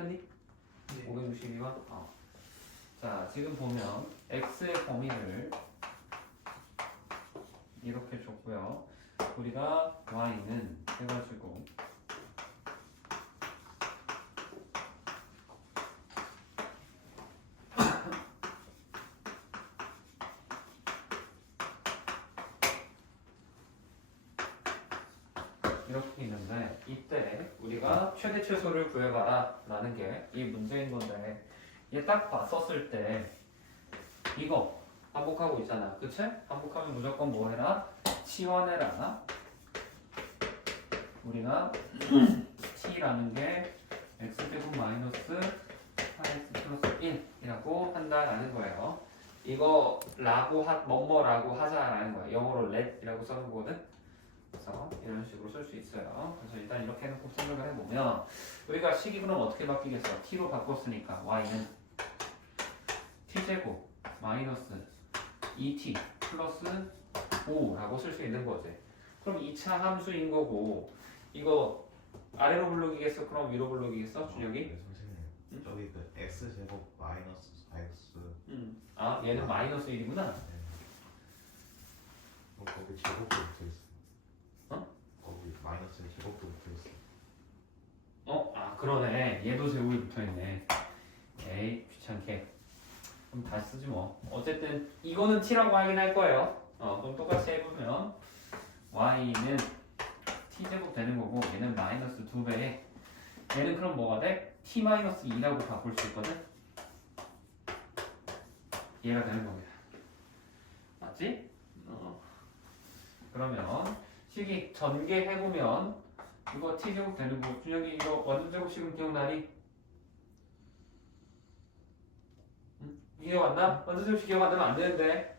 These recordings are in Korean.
편리? 네. 562번? 자, 지금 보면 x의 범위를 이렇게 줬고요. 우리가 y는 해가지고 이렇게 있는데 이때 우리가 최대 최소를 구해봐라 라는 게 이 문제인 건데 얘 딱 봤었을 때 이거 반복하고 있잖아, 그치? 반복하면 무조건 뭐 해라? 치환해라. 우리가 t라는 게 x제곱 마이너스 4x 플러스 1이라고 한다라는 거예요. 이거 라고 뭐뭐라고 하자라는 거예요. 영어로 let이라고 써는 거거든. 그래서 이런 식으로 쓸 수 있어요. 그래서 일단 이렇게 해놓고 생각을 해보면 우리가 식이 그럼 어떻게 바뀌겠어? t로 바꿨으니까 y는 t제곱 마이너스 2t 플러스 5라고 쓸 수 있는 거지. 그럼 2차 함수인 거고 이거 아래로 불러기겠어? 그럼 위로 불러기겠어? 준혁이? 네, 선생님. 응? 저기 그 x 제곱 마이너스 4x. 아 얘는 마이너스 1이구나. 네. 거기 제곱도 붙어 있어. 어? 거기 마이너스 제곱도 붙어 있어. 아 그러네. 얘도 제곱이 붙어있네. 에이 귀찮게. 그럼 다시 쓰지 뭐. 어쨌든 이거는 t라고 하긴 할 거예요. 그럼 똑같이 해보면 y는 t제곱 되는 거고 얘는 마이너스 2배에 얘는 그럼 뭐가 돼? t 마이너스 2라고 바꿀 수 있거든? 얘가 되는 겁니다. 맞지? 그러면 식이 전개해보면 이거 t제곱 되는 거 준혁이 이거 원제곱식은 기억나니? 기억 안 나? 원제곱식 기억 안 나면 안 되는데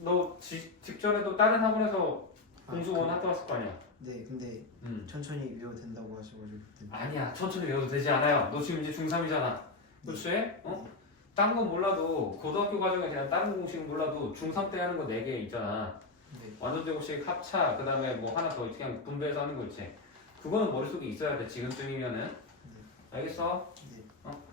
너 직전에도 다른 학원에서 공수원 학교 왔을 거 아니야? 네, 근데 천천히 외워도 된다고 하셔가지고 그때. 아니야 천천히 외워도 되지 않아요. 너 지금 이제 중3이잖아. 그치? 딴 건 몰라도 고등학교 과정에 그냥 다른 공식은 몰라도 중3 때 하는 거 4개 있잖아. 네. 완전제곱식 합차 그 다음에 뭐 하나 더 그냥 분배해서 하는 거 있지. 그거는 머릿속에 있어야 돼 지금쯤이면은. 알겠어? 네.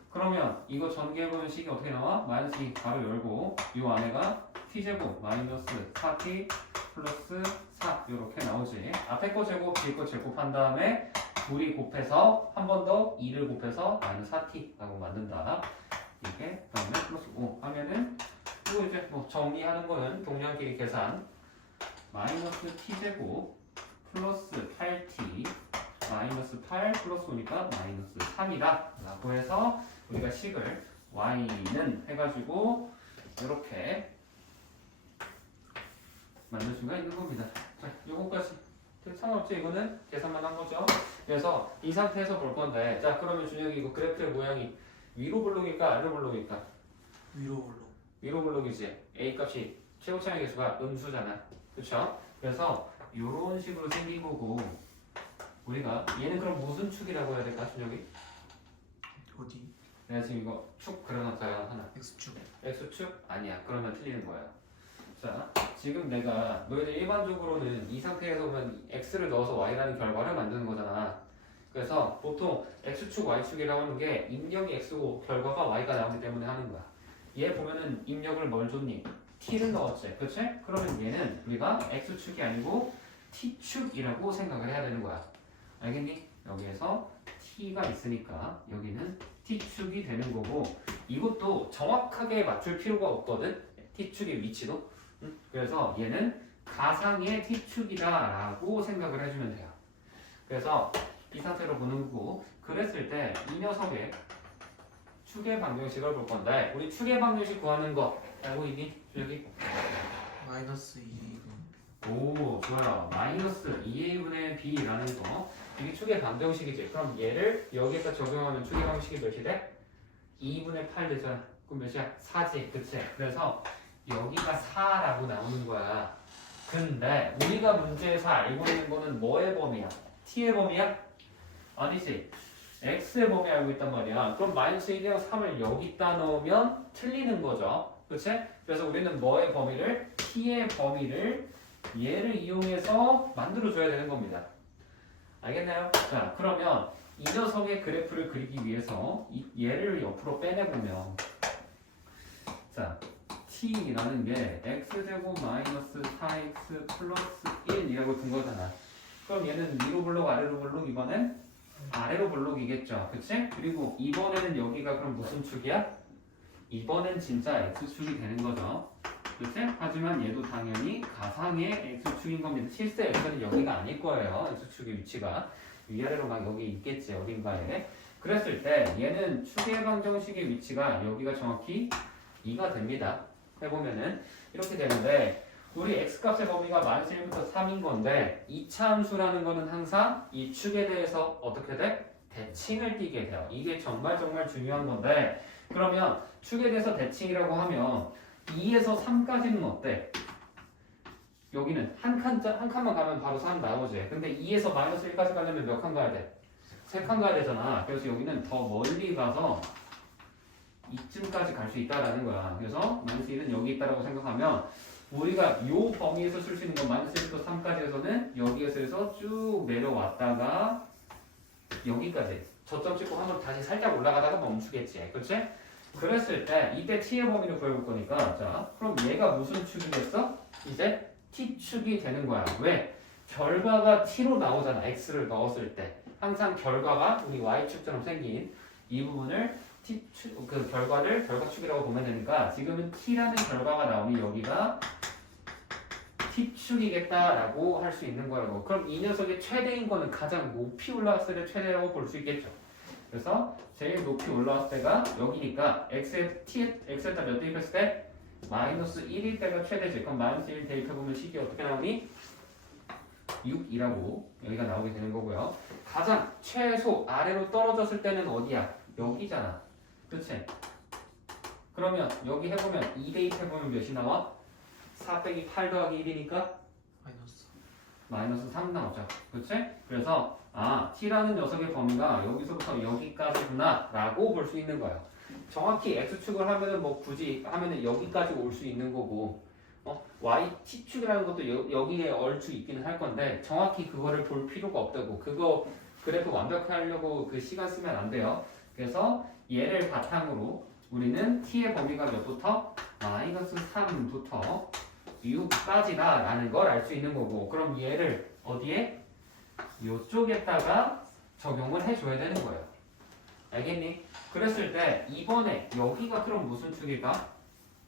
그러면 이거 전개해보면 식이 어떻게 나와? 마이너스 2 바로 열고 이 안에가 t제곱 마이너스 4t 플러스 4 이렇게 나오지. 앞에 거 제곱 뒤에 거 제곱한 다음에 둘이 곱해서 한 번 더 2를 곱해서 마이너스 4t라고 만든다. 이게 그다음에 플러스 5 하면은 또 이제 뭐 정리하는 거는 동량끼리 계산 마이너스 t제곱 플러스 8t 마이너스 8 플러스 5니까 마이너스 3이다 라고 해서 우리가 식을 y는 해가지고 이렇게 만들 수가 있는 겁니다. 자, 요거까지 상관없지. 이거는 계산만 한 거죠. 그래서 이 상태에서 볼 건데 자 그러면 준혁이 이거 그래프의 모양이 위로 블록일까 아래로 블록일까? 위로 올라. 위로 블록이지. a 값이 최고차의 개수가 음수잖아. 그쵸? 그래서 요런 식으로 생긴 거고 우리가 얘는 그럼 무슨 축이라고 해야 될까 준혁이? 어디? 내가 지금 이거 축 그려놨잖아 하나. X축. X축? 아니야. 그러면 틀리는 거야. 자, 지금 내가 너희들 일반적으로는 이 상태에서 보면 X를 넣어서 Y라는 결과를 만드는 거잖아. 그래서 보통 X축, Y축이라고 하는 게 입력이 X고 결과가 Y가 나오기 때문에 하는 거야. 얘 보면은 입력을 뭘 줬니? T를 넣었지. 그치? 그러면 얘는 우리가 X축이 아니고 T축이라고 생각을 해야 되는 거야. 알겠니? 여기에서 T가 있으니까 여기는 T축이 되는 거고 이것도 정확하게 맞출 필요가 없거든. T축의 위치도. 그래서 얘는 가상의 T축이다라고 생각을 해주면 돼요. 그래서 이 상태로 보는 거고 그랬을 때 이 녀석의 축의 방정식을 볼 건데 우리 축의 방정식 구하는 거 알고 있니? 여기 마이너스 2분. 오 좋아요. 마이너스 2a분의 b라는 거 이게 축의 방정식이지. 그럼 얘를 여기에다 적용하면 축의 방정식이 몇이 돼? 2분의 8 되잖아. 그럼 몇이야? 4지. 그치? 그래서 여기가 4라고 나오는 거야. 근데 우리가 문제에서 알고 있는 거는 뭐의 범위야? t의 범위야? 아니지. x의 범위 알고 있단 말이야. 그럼 마이너스 1이랑 3을 여기다 넣으면 틀리는 거죠. 그치? 그래서 우리는 뭐의 범위를? t의 범위를 얘를 이용해서 만들어줘야 되는 겁니다. 알겠나요? 자, 그러면 이 녀석의 그래프를 그리기 위해서 얘를 옆으로 빼내보면 자 t라는 게 x제곱 마이너스 4x 플러스 1이라고 든 거잖아. 그럼 얘는 위로 블록 아래로 블록 이번엔 아래로 블록이겠죠. 그치? 그리고 이번에는 여기가 그럼 무슨 축이야? 이번엔 진짜 x축이 되는 거죠. 그치? 하지만 얘도 당연히 가상의 x축인 겁니다. 실제 x는 여기가 아닐 거예요. x축의 위치가 위아래로 막 여기 있겠지 어딘가에. 그랬을 때 얘는 축의 방정식의 위치가 여기가 정확히 2가 됩니다. 해보면은 이렇게 되는데 우리 x값의 범위가 마이너스 1부터 3인 건데 2차 함수라는 거는 항상 이 축에 대해서 어떻게 돼? 대칭을 띠게 돼요. 이게 정말 중요한 건데 그러면 축에 대해서 대칭이라고 하면 2에서 3까지는 어때? 여기는 한 칸만 가면 바로 3 나오지. 근데 2에서 마이너스 1까지 가려면 몇 칸 가야 돼? 3칸 가야 되잖아. 그래서 여기는 더 멀리 가서 이쯤까지 갈 수 있다라는 거야. 그래서 마이너스 1은 여기 있다라고 생각하면 우리가 이 범위에서 쓸 수 있는 건 마이너스 1부터 3까지 해서는 여기에서 해서 쭉 내려왔다가 여기까지 저점 찍고 한번 다시 살짝 올라가다가 멈추겠지. 그렇지? 그랬을 때 이때 t의 범위를 구해볼 거니까 자 그럼 얘가 무슨 축이겠어? 이제 t축이 되는 거야. 왜? 결과가 t로 나오잖아. x를 넣었을 때 항상 결과가 우리 y축처럼 생긴 이 부분을 t축 그 결과를 결과축이라고 보면 되니까 지금은 t라는 결과가 나오니 여기가 t축이겠다라고 할 수 있는 거라고. 그럼 이 녀석의 최대인 거는 가장 높이 올라왔을 때 최대라고 볼 수 있겠죠. 그래서 제일 높이 올라왔을 때가 여기니까 x에다 몇 대입했을 때? 마이너스 1일 때가 최대지. 그럼 마이너스 1 대입해보면 식이 어떻게 나오니? 6이라고 여기가 나오게 되는 거고요. 가장 최소 아래로 떨어졌을 때는 어디야? 여기잖아. 그치? 그러면 여기 해보면 2 대입해보면 몇이 나와? 4 빼기 8 더하기 1이니까? 마이너스 3 나오죠. 그치? 그래서 t라는 녀석의 범위가 여기서부터 여기까지구나 라고 볼 수 있는 거예요. 정확히 x축을 하면은 뭐 굳이 하면은 여기까지 올 수 있는 거고 t축이라는 것도 여기에 얼추 있기는 할 건데 정확히 그거를 볼 필요가 없다고. 그거 그래프 완벽하게 하려고 그 시간 쓰면 안 돼요. 그래서 얘를 바탕으로 우리는 t의 범위가 몇부터? 마이너스 3부터 6까지다 라는 걸 알 수 있는 거고 그럼 얘를 어디에? 요쪽에다가 적용을 해줘야 되는 거예요. 알겠니? 그랬을 때 이번에 여기가 그럼 무슨 축일까?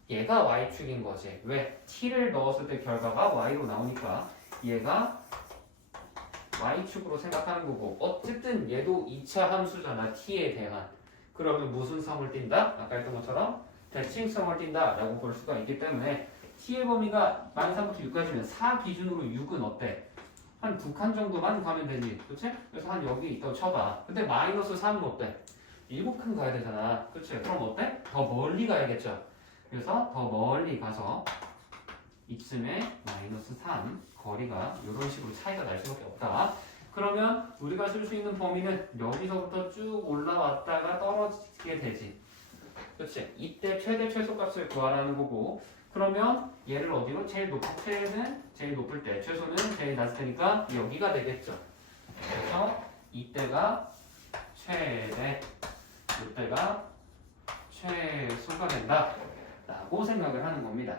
얘가 y축인 거지. 왜? t를 넣었을 때 결과가 y로 나오니까 얘가 y축으로 생각하는 거고 어쨌든 얘도 2차 함수잖아. t에 대한. 그러면 무슨 성을 띈다? 아까 했던 것처럼 대칭성을 띈다 라고 볼 수가 있기 때문에 t의 범위가 마이너스 3부터 6까지면 4 기준으로 6은 어때? 한 2칸 정도만 가면 되지. 그치? 그래서 한 여기 있다고 쳐봐. 근데 마이너스 3은 어때? 7칸 가야 되잖아. 그치? 그럼 어때? 더 멀리 가야겠죠. 그래서 더 멀리 가서 이쯤에 마이너스 3 거리가 이런 식으로 차이가 날 수밖에 없다. 그러면 우리가 쓸 수 있는 범위는 여기서부터 쭉 올라왔다가 떨어지게 되지. 그치? 이때 최대 최소값을 구하라는 거고 그러면 얘를 어디로? 최는 제일 높을 때, 최소는 제일 낮을 테니까 여기가 되겠죠. 그래서 이때가 최대, 이때가 최소가 된다 라고 생각을 하는 겁니다.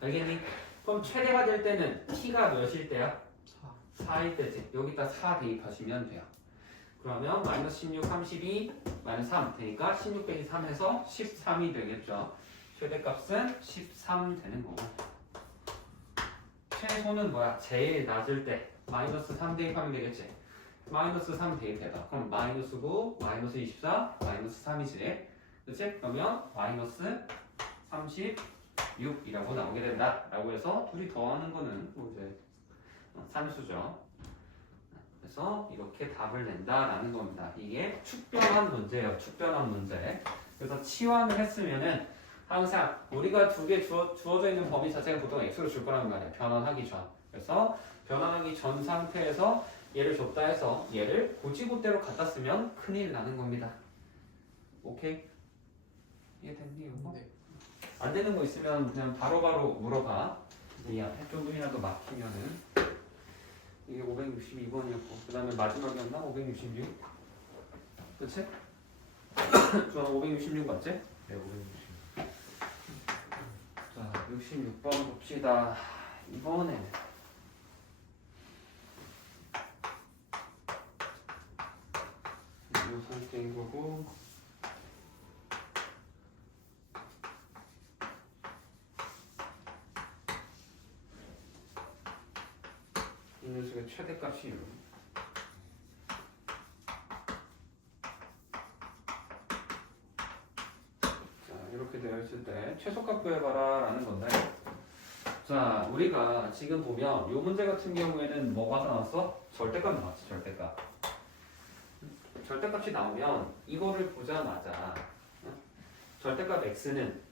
알겠니? 그럼 최대가 될 때는 t가 몇일 때야? 4일 때지. 여기다 4 대입하시면 돼요. 그러면 마이너스 16, 32, 마이너스 3 되니까 16 빼기 3에서 13이 되겠죠. 최대값은 13 되는 거고 최소는 뭐야? 제일 낮을 때 마이너스 3 대입하면 되겠지. 마이너스 3 대입해봐. 그럼 마이너스 9, 마이너스 24, 마이너스 3이지. 그치? 그러면 마이너스 36이라고 나오게 된다 라고 해서 둘이 더하는 거는 뭐 이제 산수죠. 그래서 이렇게 답을 낸다라는 겁니다. 이게 축변환 문제예요. 축변환 문제. 그래서 치환을 했으면은 항상 우리가 두 개 주어져 있는 범위 자체가 보통 x로 줄 거라는 거 아니야. 변환하기 전. 그래서 변환하기 전 상태에서 얘를 줬다 해서 얘를 고지고대로 갖다 쓰면 큰일 나는 겁니다. 오케이? 이해됐니 이거? 네. 안 되는 거 있으면 그냥 바로바로 물어봐. 이 앞에 조금이라도 막히면은 이게 562번이었고 그 다음에 마지막이었나? 566? 그치? 주한 566 맞지? 네, 560. 자, 66번 봅시다. 이번에는 이 상태인 거고 이 녀석의 최대값이 6. 이렇게 되어 있을 때 최소값 구해봐라 라는 건데, 자 우리가 지금 보면 이 문제 같은 경우에는 뭐가 나왔어? 절대값 나왔지. 절대값. 절대값이 나오면 이거를 보자마자 절대값 x는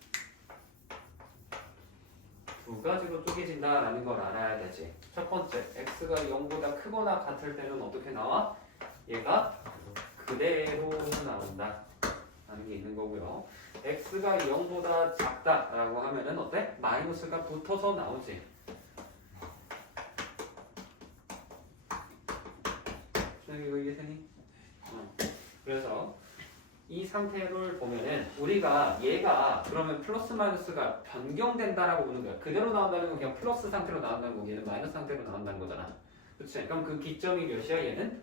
두 가지로 쪼개진다 라는 걸 알아야 되지. 첫 번째, x가 0보다 크거나 같을 때는 어떻게 나와? 얘가 그대로 나온다 라는 게 있는 거고요. x가 0보다 작다라고 하면은 어때? 마이너스가 붙어서 나오지. 이거 이해되니? 그래서 이 상태를 보면은 우리가 얘가 그러면 플러스 마이너스가 변경된다라고 보는 거야. 그대로 나온다는 건 그냥 플러스 상태로 나온다는 거고 얘는 마이너스 상태로 나온다는 거잖아. 그치? 그럼 그 기점이 몇이야? 얘는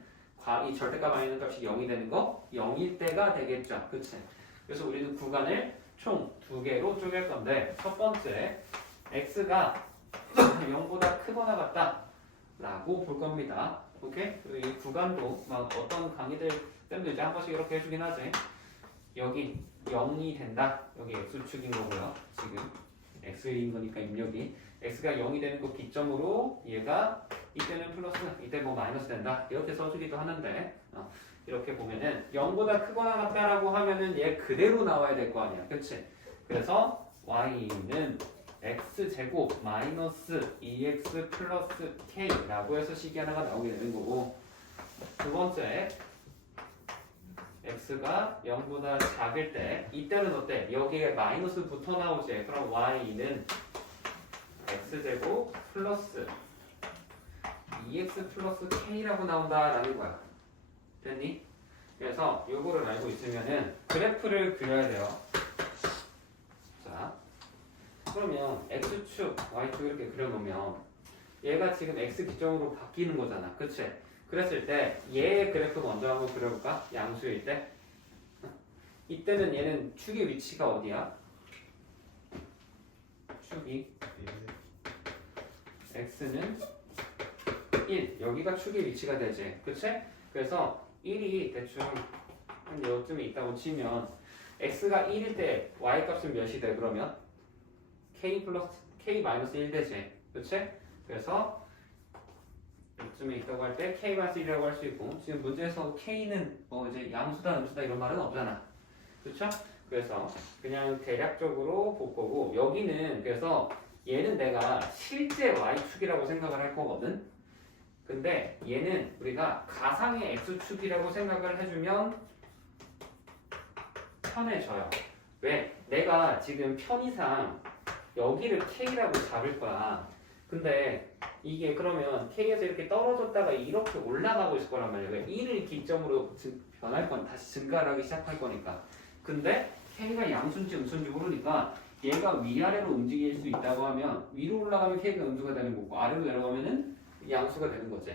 이 절대값 아니는 값이 0이 되는 거 0일 때가 되겠죠. 그치? 그래서 우리는 구간을 총 2개로 쪼갤 건데, 첫 번째 x가 0보다 크거나 같다 라고 볼 겁니다. 오케이? 그리고 이 구간도 막 어떤 강의들 때문에 이제 한 번씩 이렇게 해주긴 하지. 여기 0이 된다. 여기 x축인 거고요. 지금 x인 거니까 입력이 x가 0이 되는 그 기점으로 얘가 이때는 플러스, 이때 뭐 마이너스 된다. 이렇게 써주기도 하는데 이렇게 보면은 0보다 크거나 같다라고 하면은 얘 그대로 나와야 될 거 아니야. 그치? 그래서 y는 x제곱 마이너스 2x 플러스 k라고 해서 식이 하나가 나오게 되는 거고, 두 번째 x가 0보다 작을 때 이때는 어때? 여기에 마이너스 붙어 나오지. 그럼 y는 x제곱 플러스 2x 플러스 k라고 나온다라는 거야. 됐니? 그래서 요거를 알고 있으면은 그래프를 그려야 돼요. 자, 그러면 x축, y축 이렇게 그려놓으면 얘가 지금 x 기점으로 바뀌는 거잖아. 그치? 그랬을 때 얘의 그래프 먼저 한번 그려볼까? 양수일 때. 이때는 얘는 축의 위치가 어디야? 축이 x는 1, 여기가 축의 위치가 되지. 그치? 그래서 1이 대충 한 여쯤에 있다고 치면 x가 1일 때 y 값은 몇이 돼? 그러면 k 플러스 k 마이너스 1 되지. 그치? 그래서 이쯤에 있다고 할 때 k 마이너스 1이라고 할 수 있고, 지금 문제에서 k는 뭐 이제 양수다 음수다 이런 말은 없잖아. 그쵸? 그래서 그냥 대략적으로 볼 거고, 여기는 그래서 얘는 내가 실제 y축이라고 생각을 할 거거든. 근데 얘는 우리가 가상의 x축이라고 생각을 해주면 편해져요. 왜? 내가 지금 편의상 여기를 k라고 잡을 거야. 근데 이게 그러면 k에서 이렇게 떨어졌다가 이렇게 올라가고 있을 거란 말이야. 왜? 1을 기점으로 변할 건 다시 증가를 하기 시작할 거니까. 근데 k가 양수인지 음수인지 모르니까 얘가 위아래로 움직일 수 있다고 하면 위로 올라가면 k가 음수가 되는 거고, 아래로 내려가면은 양수가 되는 거지.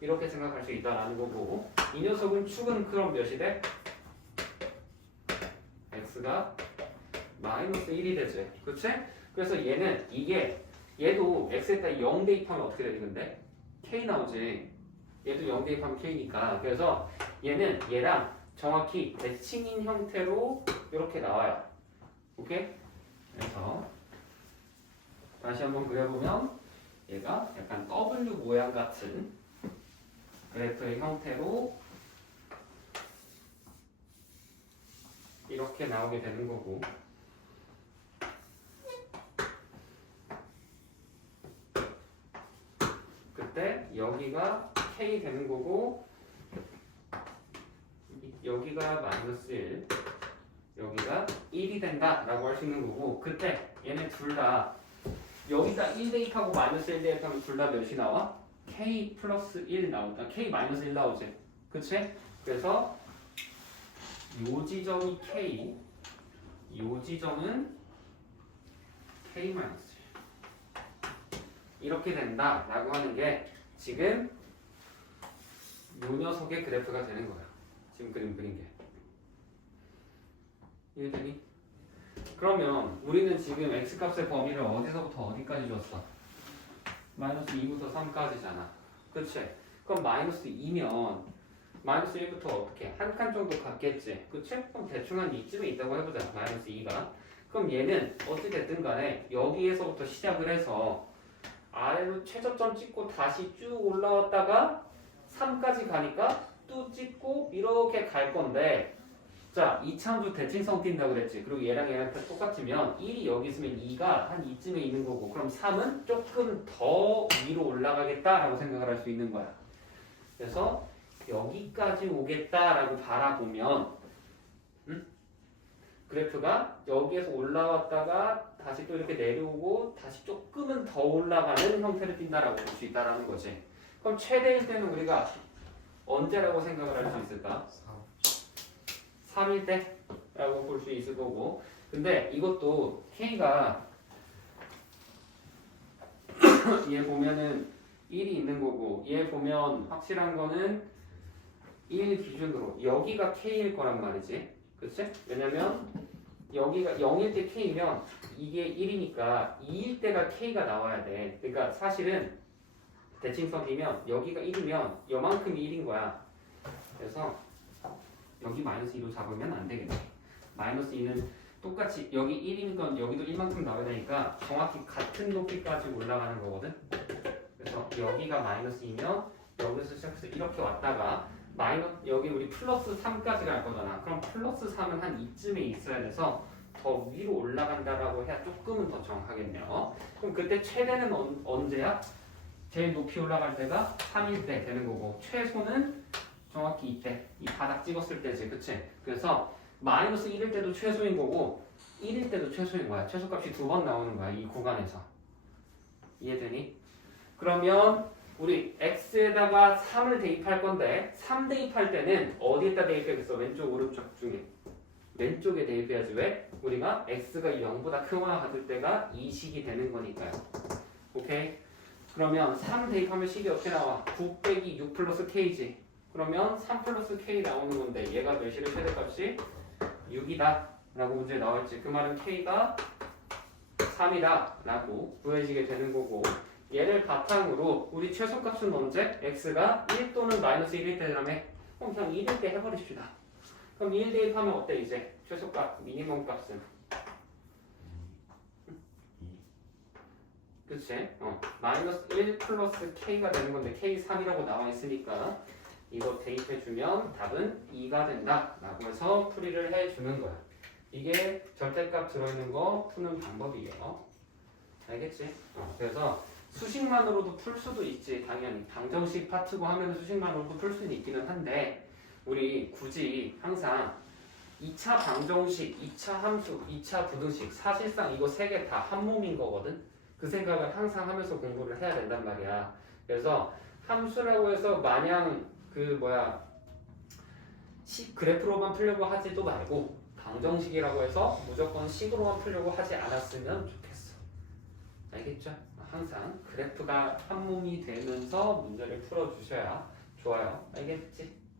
이렇게 생각할 수 있다라는 거고, 이 녀석은 축은 그럼 몇이 돼? x가 마이너스 1이 되지. 그치? 그래서 얘는 얘도 x에다 0 대입하면 어떻게 되지 근데? k 나오지. 얘도 0 대입하면 k니까. 그래서 얘는 얘랑 정확히 대칭인 형태로 이렇게 나와요. 오케이? 그래서 다시 한번 그려보면 얘가 약간 W 모양 같은 그래프의 형태로 이렇게 나오게 되는 거고, 그때 여기가 K 되는 거고, 여기가 마이너스 1, 여기가 1이 된다 라고 할 수 있는 거고, 그때 얘네 둘 다 여기다 1 대입하고 마이너스 1 대입하면 둘 다 몇이 나와? K 플러스 1 나온다. K 마이너스 1 나오지. 그치? 그래서 요 지점이 K, 요 지점은 K 마이너스 이렇게 된다라고 하는 게 지금 요 녀석의 그래프가 되는 거야. 지금 그림 그린 게. 이해되니? 그러면 우리는 지금 x값의 범위를 어디서부터 어디까지 줬어? 마이너스 2부터 3까지잖아. 그치? 그럼 마이너스 2면 마이너스 1부터 어떻게? 한 칸 정도 갔겠지? 그치? 그럼 대충 한 이쯤에 있다고 해보자. 마이너스 2가. 그럼 얘는 어찌됐든 간에 여기에서부터 시작을 해서 아래로 최저점 찍고 다시 쭉 올라왔다가 3까지 가니까 또 찍고 이렇게 갈 건데 자, 이차함수 대칭성 띈다고 그랬지. 그리고 얘랑 얘랑 다 똑같으면 1이 여기 있으면 2가 한 이쯤에 있는 거고 그럼 3은 조금 더 위로 올라가겠다라고 생각을 할 수 있는 거야. 그래서 여기까지 오겠다라고 바라보면 그래프가 여기에서 올라왔다가 다시 또 이렇게 내려오고 다시 조금은 더 올라가는 형태를 띈다라고 볼 수 있다라는 거지. 그럼 최대일 때는 우리가 언제라고 생각을 할 수 있을까? 3일 때라고 볼 수 있을 거고 근데 이것도 K가 얘 보면은 1이 있는 거고 얘 보면 확실한 거는 1 기준으로 여기가 K일 거란 말이지 그치? 왜냐면 여기가 0일 때 K면 이게 1이니까 2일 때가 K가 나와야 돼 그러니까 사실은 대칭성이면 여기가 1이면 요만큼이 1인 거야 그래서 여기 마이너스 2로 잡으면 안 되겠네. 마이너스 2는 똑같이 여기 1이니까 여기도 1만큼 나와야 되니까 정확히 같은 높이까지 올라가는 거거든. 그래서 여기가 마이너스 2면 여기서 시작해서 이렇게 왔다가 여기 우리 플러스 3까지 갈 거잖아. 그럼 플러스 3은 한 이쯤에 있어야 돼서 더 위로 올라간다라고 해야 조금은 더 정확하겠네요. 그럼 그때 최대는 언제야? 제일 높이 올라갈 때가 3일 때 되는 거고 최소는 정확히 이때 이 바닥 찍었을 때지 그치? 그래서 마이너스 1일 때도 최소인 거고 1일 때도 최소인 거야 최소값이 2번 나오는 거야 이 구간에서 이해되니? 그러면 우리 x에다가 3을 대입할 건데 3 대입할 때는 어디에다 대입해야겠어? 왼쪽 오른쪽 중에 왼쪽에 대입해야지 왜? 우리가 x가 0보다 크거나 같을 때가 이 식이 되는 거니까요 오케이? 그러면 3 대입하면 식이 어떻게 나와? 9 빼기 6 플러스 k지 그러면 3 플러스 k 나오는 건데 얘가 몇이래 최대값이 6이다 라고 문제에 나와있지 그 말은 k가 3이다 라고 구해지게 되는 거고 얘를 바탕으로 우리 최소값은 언제? x가 1 또는 마이너스 1일 때라며 그럼 그냥 1일 때 해버립시다 그럼 1 대입하면 어때 이제? 최소값 미니멈 값은 그치? 마이너스 1 플러스 k가 되는 건데 k 3이라고 나와 있으니까 이거 대입해주면 답은 2가 된다 라고 해서 풀이를 해주는 거야 이게 절대값 들어있는 거 푸는 방법이에요 알겠지? 그래서 수식만으로도 풀 수도 있지 당연히 방정식 파트고 하면 수식만으로도 풀 수는 있기는 한데 우리 굳이 항상 2차 방정식, 2차 함수, 2차 부등식 사실상 이거 3개 다 한 몸인 거거든 그 생각을 항상 하면서 공부를 해야 된단 말이야 그래서 함수라고 해서 마냥 그래프로만 풀려고 하지도 말고 방정식이라고 해서 무조건 식으로만 풀려고 하지 않았으면 좋겠어 알겠죠? 항상 그래프가 한 몸이 되면서 문제를 풀어주셔야 좋아요 알겠지?